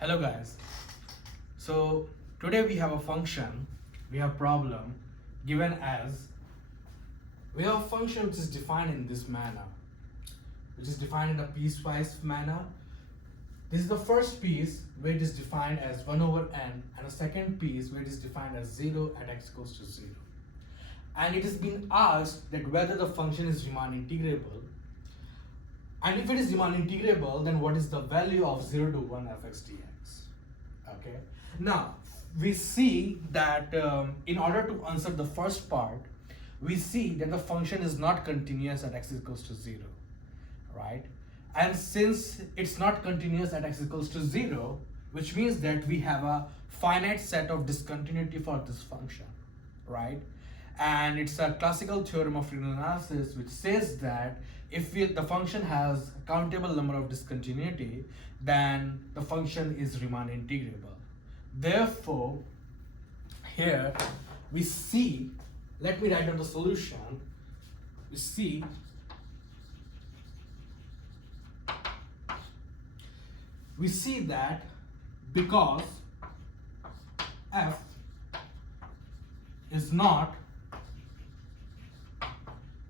Hello guys. So today we have a function, we have problem given as we have a function which is defined in this manner, which is defined in a piecewise manner. This is the first piece where it is defined as 1 over n, and a second piece where it is defined as 0 at x equals to 0. And it has been asked that whether the function is Riemann integrable, and if it is Riemann integrable, then what is the value of 0 to 1 fx dx? Okay. Now we see that in order to answer the first part, we see that the function is not continuous at x equals to 0, right? And since it's not continuous at x equals to 0, which means that we have a finite set of discontinuity for this function, right? And it's a classical theorem of linear analysis which says that if the function has a countable number of discontinuity, then the function is Riemann integrable. Therefore, here we see, let me write down the solution. We see that because f is not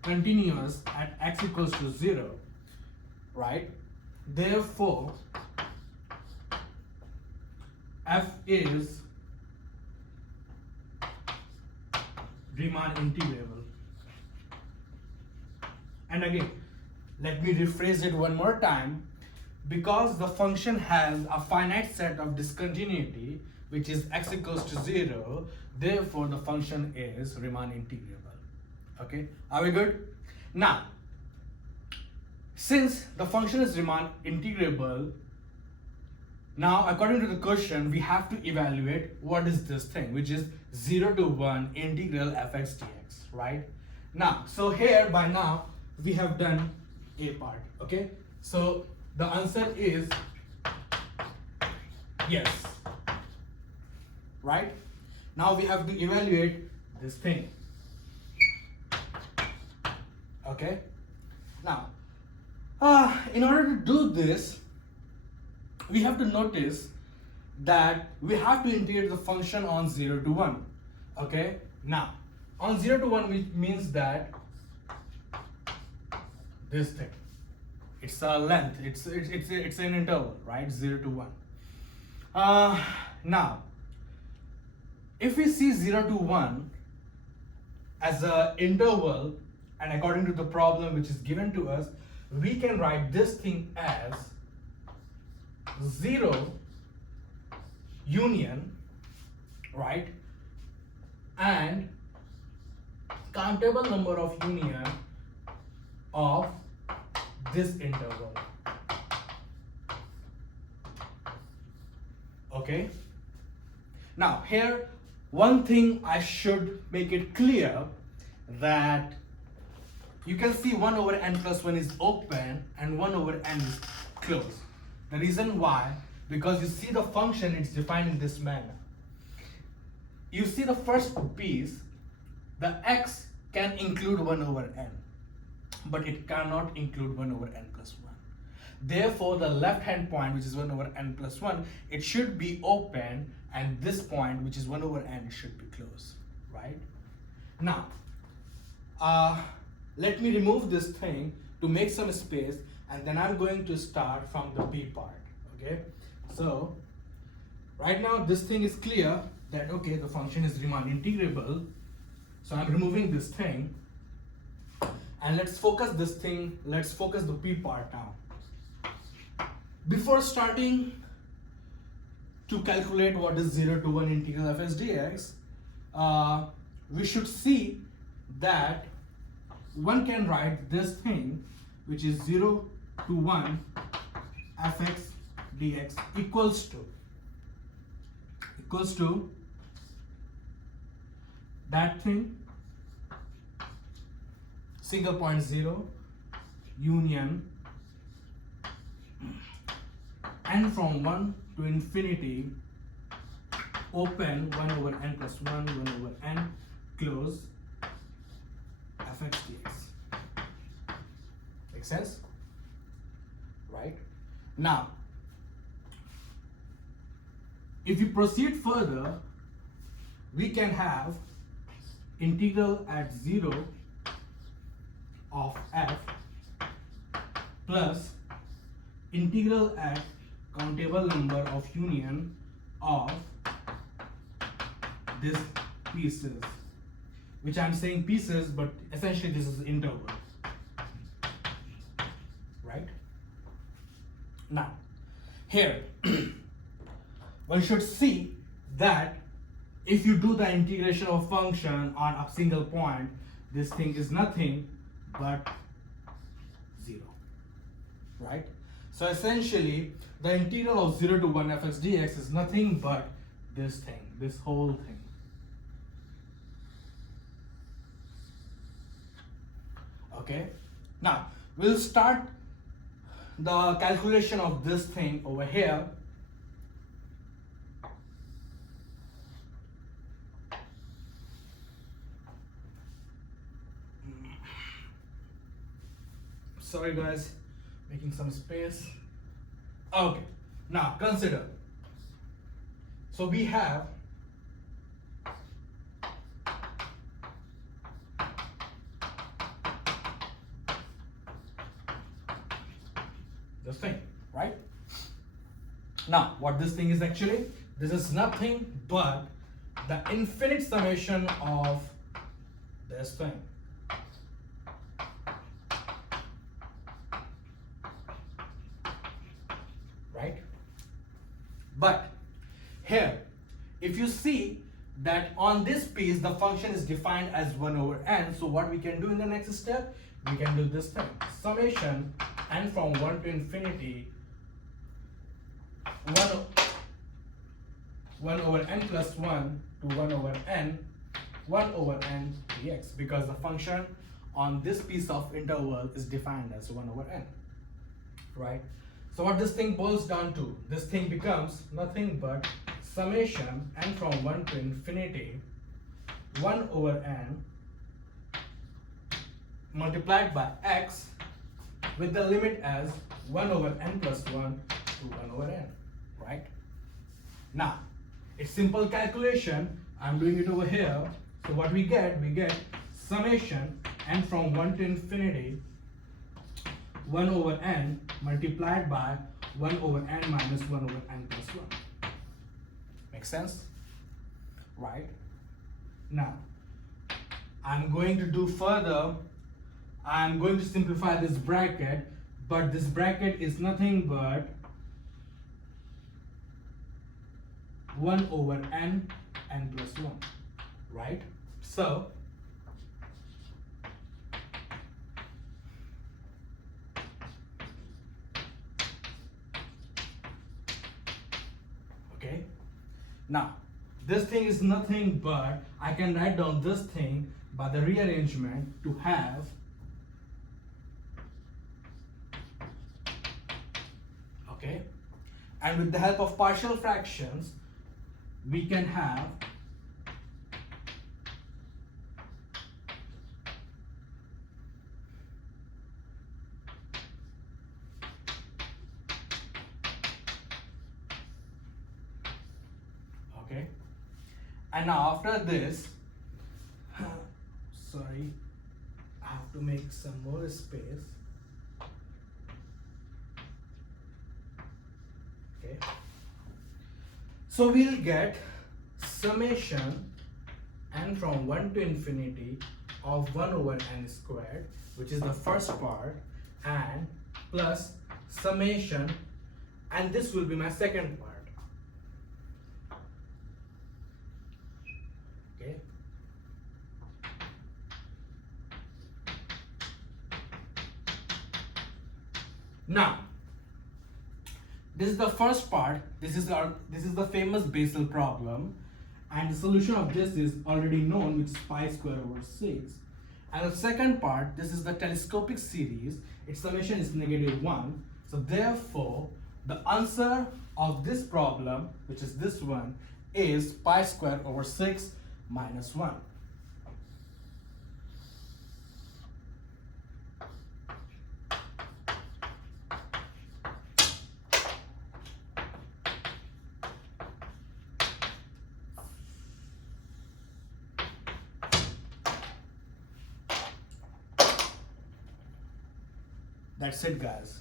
continuous at x equals to 0, right? Therefore, f is Riemann integrable. And again, let me rephrase it one more time. Because the function has a finite set of discontinuity, which is x equals to 0, therefore the function is Riemann integrable. Okay, are we good? Now, since the function is Riemann integrable, now according to the question, we have to evaluate what is this thing, which is 0 to 1 integral fx dx, right? Now, so here by now, we have done a part, okay? So the answer is yes, right? Now we have to evaluate this thing. Okay. Now, in order to do this, we have to notice that we have to integrate the function on 0 to 1. Okay. Now, on 0 to 1 means that this thing. It's a length. It's an interval, right? 0 to 1. Now, if we see 0 to 1 as an interval, and according to the problem which is given to us, we can write this thing as 0 union, right? And countable number of union of this interval. Okay. Now here, one thing I should make it clear, that you can see 1 over n plus 1 is open and 1 over n is closed. The reason why, because you see the function, it's defined in this manner. You see the first piece, the x can include 1 over n, but it cannot include 1 over n plus 1. Therefore, the left hand point, which is 1 over n plus 1, it should be open, and this point, which is 1 over n, it should be closed, right? Now, let me remove this thing to make some space, and then I'm going to start from the b part, okay? So, right now this thing is clear that, okay, the function is Riemann integrable. So I'm removing this thing. And let's focus this thing, let's focus the p part now. Before starting to calculate what is 0 to 1 integral fs dx, we should see that one can write this thing, which is 0 to 1 fx dx equals to that thing, single point 0 union n from 1 to infinity, open 1 over n plus 1, 1 over n, close fx dx. Make sense? Right? Now, if we proceed further, we can have integral at 0 of f plus integral at countable number of union of this pieces, which I'm saying pieces, but essentially this is interval, right? Now, here, one should see that if you do the integration of a function on a single point, this thing is nothing but 0, right? So essentially, the integral of 0 to 1 fx dx is nothing but this thing, this whole thing. Okay, now we'll start the calculation of this thing over here. Sorry guys, making some space. Okay, now consider. So we have this thing, right? Now, what this thing is actually, this is nothing but the infinite summation of this thing. Right? But here, if you see that on this piece, the function is defined as 1 over n, so what we can do in the next step, we can do this thing, summation n from 1 to infinity 1 over n plus 1 to 1 over n dx, because the function on this piece of interval is defined as 1 over n, right? So what this thing boils down to, this thing becomes nothing but summation n from 1 to infinity 1 over n multiplied by x with the limit as 1 over n plus 1 to 1 over n, right? Now, it's simple calculation. I'm doing it over here. So what we get summation n from 1 to infinity 1 over n multiplied by 1 over n minus 1 over n plus 1. Make sense? Right? Now, I'm going to do further. I'm going to simplify this bracket, but this bracket is nothing but 1 over n plus 1, right? So, okay, now this thing is nothing but, I can write down this thing by the rearrangement to have okay, and with the help of partial fractions we can have okay, and now after this sorry, I have to make some more space. Okay, so we'll get summation n from 1 to infinity of 1 over n squared, which is the first part, and plus summation, and this will be my second part. Okay, now this is the first part. This is the famous Bessel problem, and the solution of this is already known, which is pi square over 6. And the second part, this is the telescopic series. Its summation is -1. So therefore, the answer of this problem, which is this one, is pi square over 6 minus 1. That's it, guys.